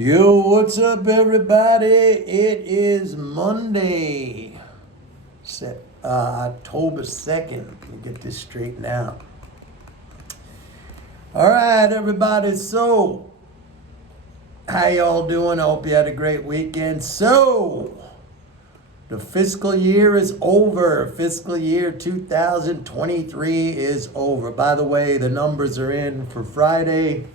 Yo, what's up, everybody? It is Monday, October 2nd. Let me get this straightened out. All right, everybody. So, how y'all doing? I hope you had a great weekend. So, the fiscal year is over. Fiscal year 2023 is over. By the way, the numbers are in for Friday.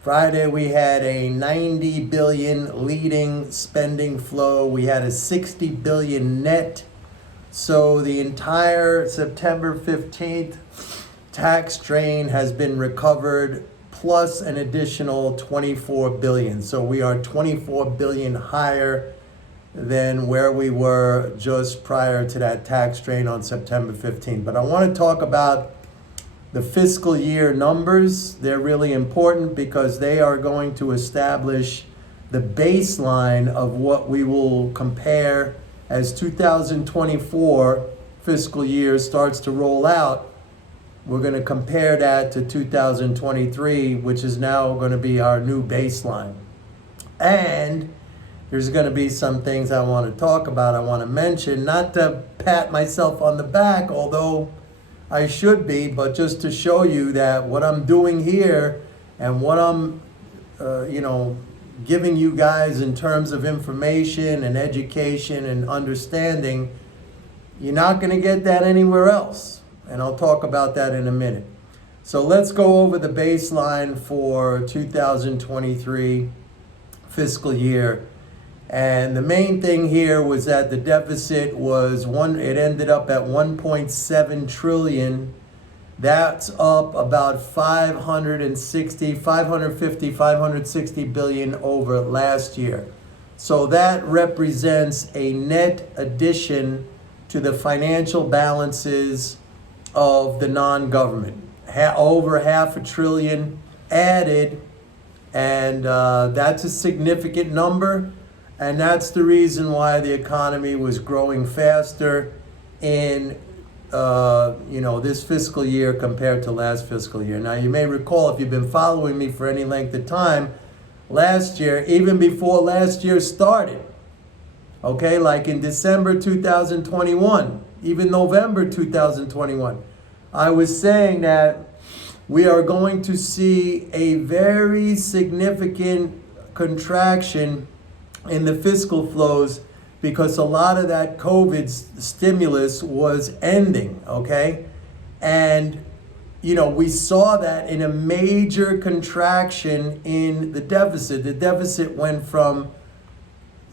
Friday, we had a 90 billion leading spending flow. We had a 60 billion net. So the entire September 15th tax drain has been recovered, plus an additional 24 billion. So we are 24 billion higher than where we were just prior to that tax drain on September 15th. But I want to talk about the fiscal year numbers. They're really important because they are going to establish the baseline of what we will compare as 2024 fiscal year starts to roll out. We're going to compare that to 2023, which is now going to be our new baseline. And there's going to be some things I want to talk about, I want to mention, not to pat myself on the back, although I should be, but just to show you that what I'm doing here and what I'm, giving you guys in terms of information and education and understanding, you're not going to get that anywhere else. And I'll talk about that in a minute. So let's go over the baseline for 2023 fiscal year. And the main thing here was that the deficit it ended up at 1.7 trillion. That's up about 560 billion over last year. So that represents a net addition to the financial balances of the non-government. Over half a trillion added, and that's a significant number. And that's the reason why the economy was growing faster in this fiscal year compared to last fiscal year. Now, you may recall, if you've been following me for any length of time, last year, even before last year started, okay, like in December 2021, even November 2021, I was saying that we are going to see a very significant contraction in the fiscal flows because a lot of that COVID stimulus was ending, okay? And, we saw that in a major contraction in the deficit. The deficit went from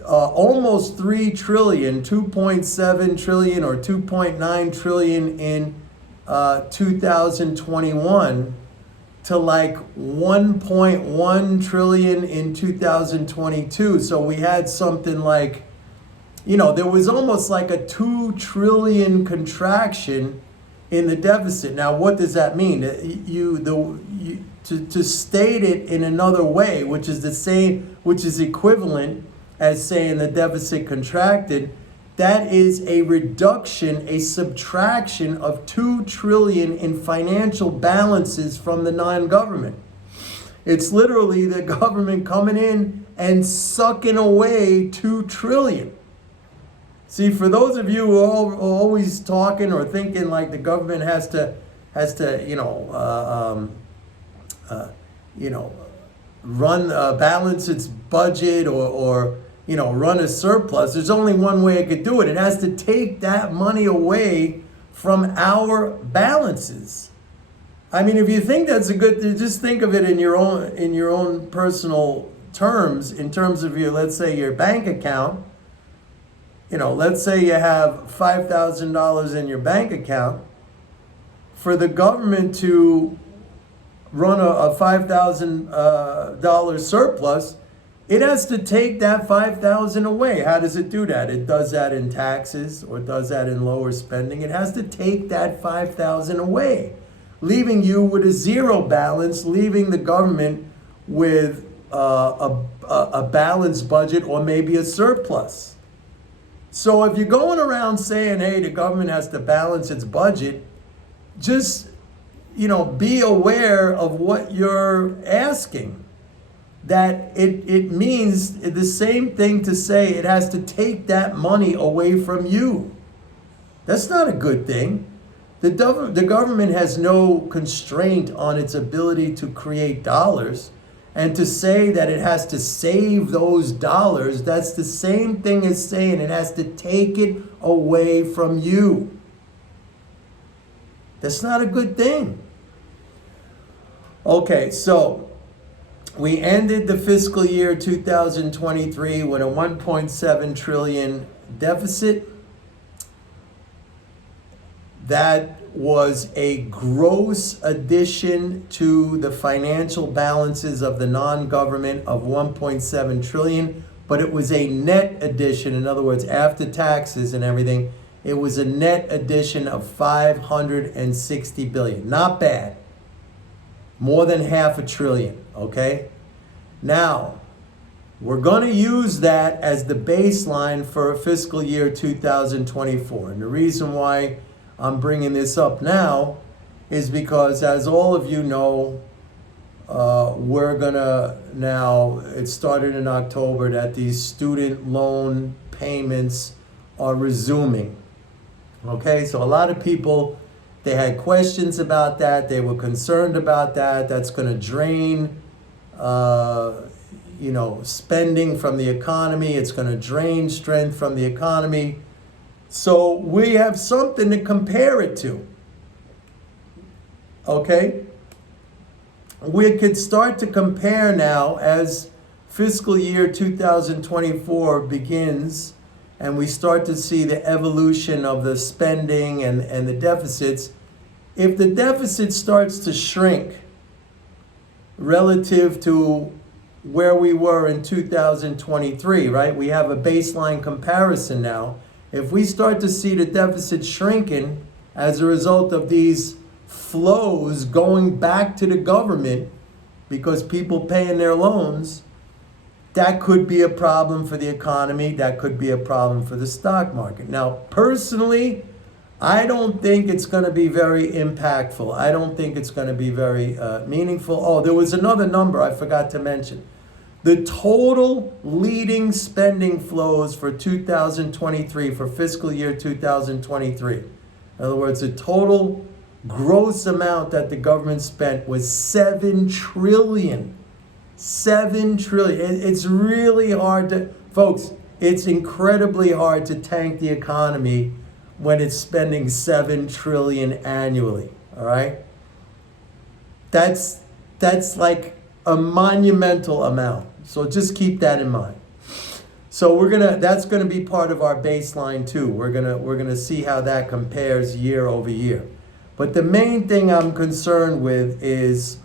almost 3 trillion, 2.7 trillion or 2.9 trillion in 2021 to like 1.1 trillion in 2022. So we had something like, there was almost like a 2 trillion contraction in the deficit. Now, what does that mean? To state it in another way, which is equivalent as saying the deficit contracted, that is a reduction, a subtraction of 2 trillion in financial balances from the non-government. It's literally the government coming in and sucking away 2 trillion. See, for those of you who are always talking or thinking like the government has to balance its budget or run a surplus, there's only one way it could do it. It has to take that money away from our balances. I mean, if you think that's just think of it in your own personal terms, in terms of let's say your bank account. Let's say you have $5,000 in your bank account. For the government to run a $5,000 surplus, it has to take that $5,000 away. How does it do that? It does that in taxes or does that in lower spending. It has to take that $5,000 away, leaving you with a zero balance, leaving the government with a balanced budget or maybe a surplus. So if you're going around saying, hey, the government has to balance its budget, just, be aware of what you're asking. that it means the same thing to say it has to take that money away from you. That's not a good thing. The government has no constraint on its ability to create dollars. And to say that it has to save those dollars, that's the same thing as saying it has to take it away from you. That's not a good thing. Okay, so we ended the fiscal year 2023 with a 1.7 trillion deficit. That was a gross addition to the financial balances of the non-government of 1.7 trillion, but it was a net addition. In other words, after taxes and everything, it was a net addition of 560 billion. Not bad. More than half a trillion, okay? Now, we're going to use that as the baseline for fiscal year 2024. And the reason why I'm bringing this up now is because, as all of you know, we're gonna now, it started in October, that these student loan payments are resuming. Okay, so a lot of people, they had questions about that. They were concerned about that. That's gonna drain, spending from the economy. It's gonna drain strength from the economy. So we have something to compare it to, okay? We could start to compare now as fiscal year 2024 begins and we start to see the evolution of the spending and the deficits. If the deficit starts to shrink relative to where we were in 2023, right? We have a baseline comparison now. If we start to see the deficit shrinking as a result of these flows going back to the government because people paying their loans, that could be a problem for the economy. That could be a problem for the stock market. Now, personally, I don't think it's going to be very impactful. I don't think it's going to be very meaningful. Oh, there was another number I forgot to mention. The total leading spending flows for 2023, for fiscal year 2023. In other words, the total gross amount that the government spent was 7 trillion. 7 trillion. It's really hard to, folks, it's incredibly hard to tank the economy when it's spending 7 trillion annually, all right? That's like a monumental amount. So just keep that in mind. So that's gonna be part of our baseline too. We're gonna see how that compares year over year. But the main thing I'm concerned with is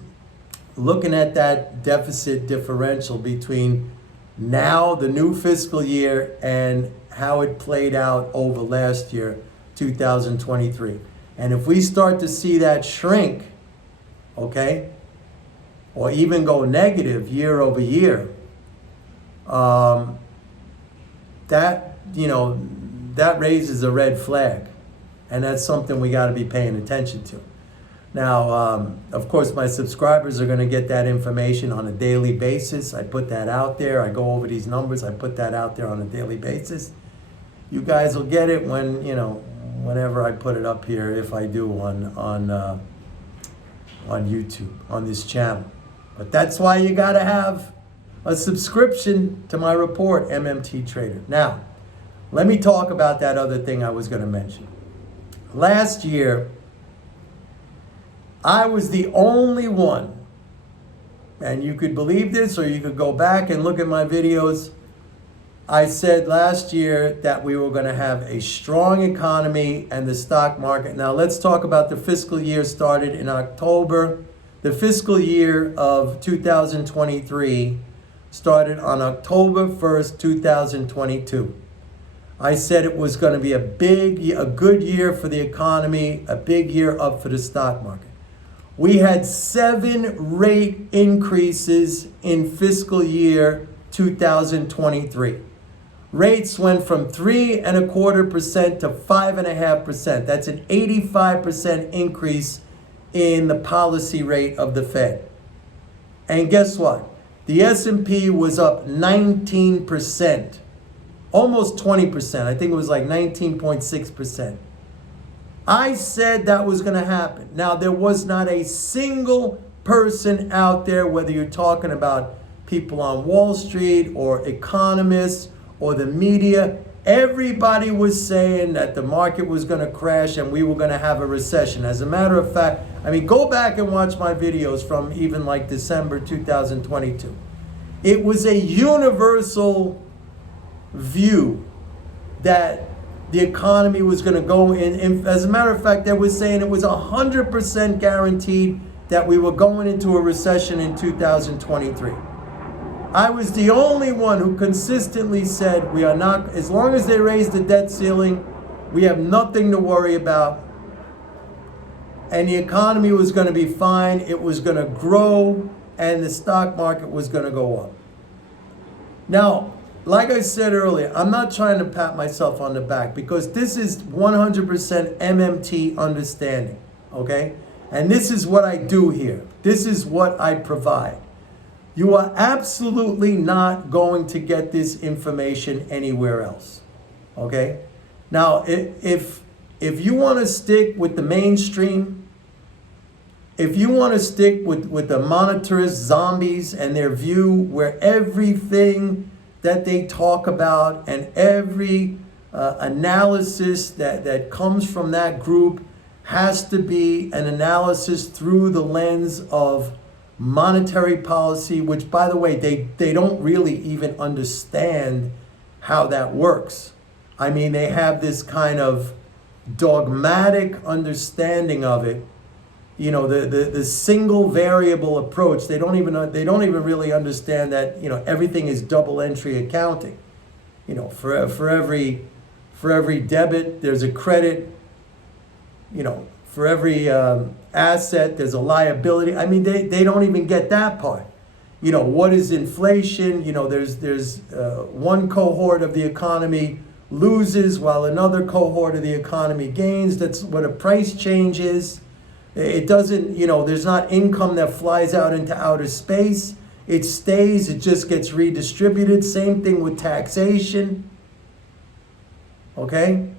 looking at that deficit differential between now, the new fiscal year, and how it played out over last year, 2023. And if we start to see that shrink, okay, or even go negative year over year, that raises a red flag. And that's something we got to be paying attention to. Now, of course, my subscribers are going to get that information on a daily basis. I put that out there. I go over these numbers. I put that out there on a daily basis. You guys will get it whenever I put it up here, if I do, on YouTube, on this channel. But that's why you got to have a subscription to my report, MMT Trader. Now, let me talk about that other thing I was going to mention. Last year, I was the only one, and you could believe this or you could go back and look at my videos. I said last year that we were going to have a strong economy and the stock market. Now let's talk about the fiscal year started in October. The fiscal year of 2023 started on October 1st, 2022. I said it was going to be a good year for the economy, a big year up for the stock market. We had 7 rate increases in fiscal year 2023. Rates went from 3.25% to 5.5%. That's an 85% increase in the policy rate of the Fed. And guess what? The S&P was up 19%, almost 20%. I think it was like 19.6%. I said that was going to happen. Now, there was not a single person out there, whether you're talking about people on Wall Street or economists or the media, everybody was saying that the market was going to crash and we were going to have a recession. As a matter of fact, I mean, go back and watch my videos from even like December 2022. It was a universal view that the economy was going to go in. As a matter of fact, they were saying it was 100% guaranteed that we were going into a recession in 2023. I was the only one who consistently said we are not, as long as they raise the debt ceiling, we have nothing to worry about. And the economy was going to be fine. It was going to grow and the stock market was going to go up. Now, like I said earlier, I'm not trying to pat myself on the back because this is 100% MMT understanding, okay? And this is what I do here. This is what I provide. You are absolutely not going to get this information anywhere else, okay? Now, if you want to stick with the mainstream, if you want to stick with the monetarist zombies and their view where everything that they talk about and every analysis that comes from that group has to be an analysis through the lens of monetary policy, which, by the way, they don't really even understand how that works. I mean, they have this kind of dogmatic understanding of it. You know, the single variable approach. They don't even really understand that, you know, everything is double entry accounting. You know, for every debit there's a credit. You know, for every asset there's a liability. I mean, they don't even get that part. You know, what is inflation? You know, there's one cohort of the economy loses while another cohort of the economy gains. That's what a price change is. It doesn't, you know, there's not income that flies out into outer space. It stays, it just gets redistributed. Same thing with taxation. Okay?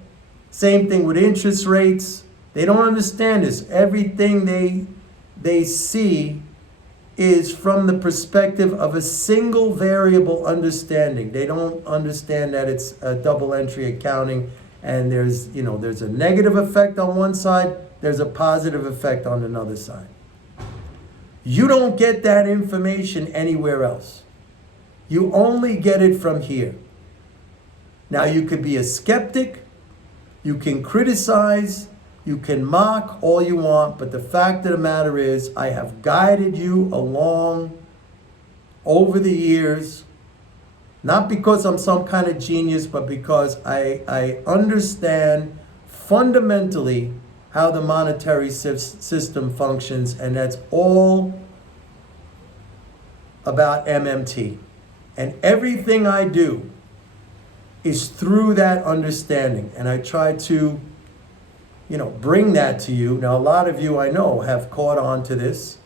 Same thing with interest rates. They don't understand this. Everything they see is from the perspective of a single variable understanding. They don't understand that it's a double entry accounting and there's a negative effect on one side, there's a positive effect on another side. You don't get that information anywhere else. You only get it from here. Now, you could be a skeptic, you can criticize, you can mock all you want, but the fact of the matter is, I have guided you along over the years, not because I'm some kind of genius, but because I understand fundamentally how the monetary system functions, and that's all about MMT. And everything I do is through that understanding, and I try to, bring that to you. Now, a lot of you I know have caught on to this.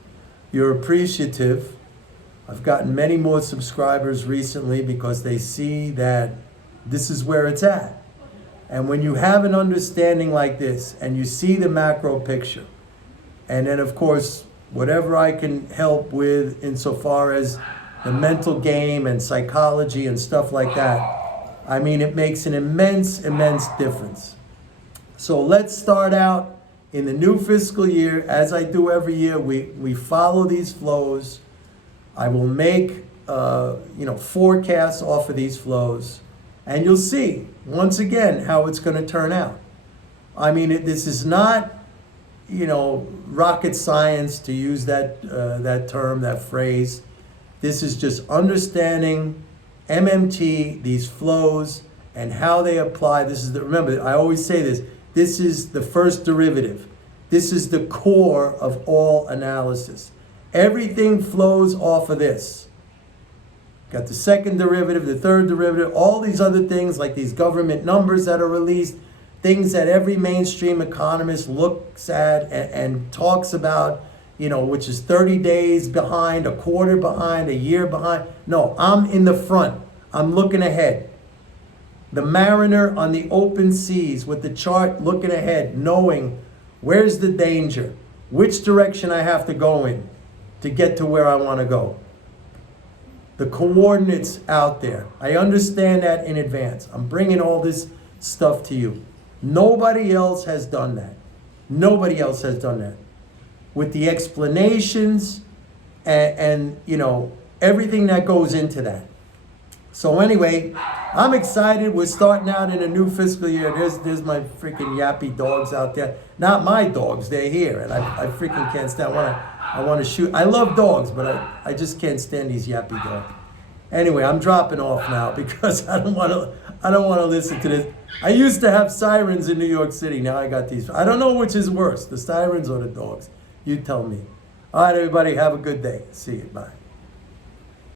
You're appreciative. I've gotten many more subscribers recently because they see that this is where it's at. And when you have an understanding like this and you see the macro picture, and then of course, whatever I can help with insofar as the mental game and psychology and stuff like that, I mean, it makes an immense difference. So let's start out in the new fiscal year. As I do every year, we follow these flows. I will make forecasts off of these flows. And you'll see, once again, how it's going to turn out. I mean, this is not, rocket science, to use that term, that phrase. This is just understanding MMT, these flows, and how they apply. Remember, I always say this. This is the first derivative. This is the core of all analysis. Everything flows off of this. Got the second derivative, the third derivative, all these other things like these government numbers that are released, things that every mainstream economist looks at and talks about, which is 30 days behind, a quarter behind, a year behind. No, I'm in the front. I'm looking ahead. The mariner on the open seas with the chart looking ahead, knowing where's the danger, which direction I have to go in to get to where I want to go. The coordinates out there. I understand that in advance. I'm bringing all this stuff to you. Nobody else has done that. Nobody else has done that. With the explanations and everything that goes into that. So anyway, I'm excited. We're starting out in a new fiscal year. There's my freaking yappy dogs out there. Not my dogs, they're here. And I freaking can't stand. I want to shoot. I love dogs, but I just can't stand these yappy dogs. Anyway, I'm dropping off now because I don't want to listen to this. I used to have sirens in New York City. Now I got these. I don't know which is worse, the sirens or the dogs. You tell me. All right, everybody, have a good day. See you. Bye.